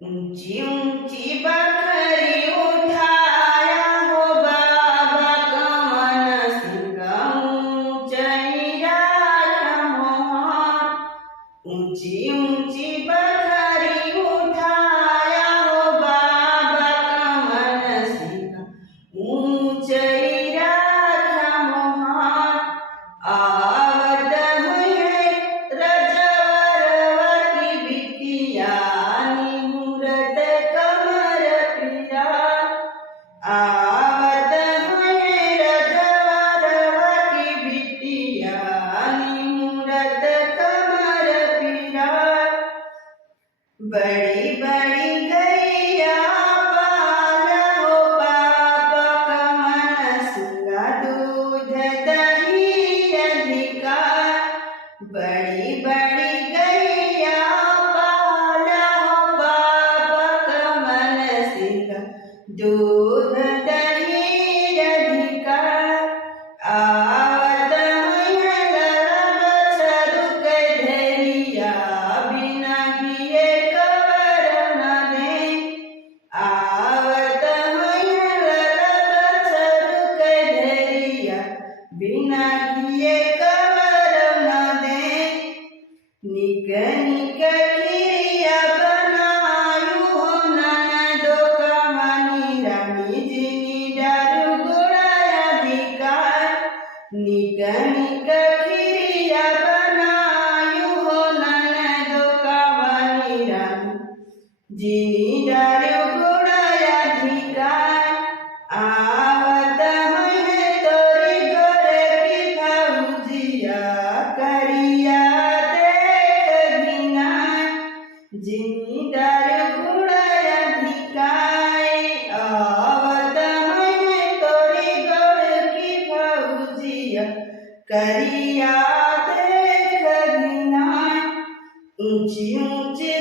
ऊंची ऊंची बखरी उठाया हो बाबा कमन सिंह ऊंचैया मोहन। ऊंची ऊंची बखरी उठाया हो बाबा कमन सिंह ऊंचैया मोहन। आवत हुए रजवरवा की बिटिया निहुरत कमर पिया। आवत हुए रजवरवा की बिटिया निहुरत कमर पिया। बड़ी बड़ी गैया पाल हो बाबा कमन सिंह दूध दही अधिकार। बड़ी बड़ी गैया पाल हो बाबा कमन सिंह दूध दही अधिकार। आवत हुए बछरू के धैया बिना घिए कवर न दे। आवत हुए बछरू के धैया बिना घिए कवर न दे। निक निक खिरिया बनायु हो ननदो कमनी रानी जिनी डारू गुड़ाया अधिकार। निक निक खिरिया बनायु हो ननदो कमनी रानी जिनी डारू गुड़ाया अधिकार। आवत हुए तोरी गोरे की भौजिया करिया देख गिनाय। जिनी डारू गुड़ाया अधिकार। आवत हुए तोरी गोरे की भौजिया करिया देख गिनाय। ऊंची ऊंची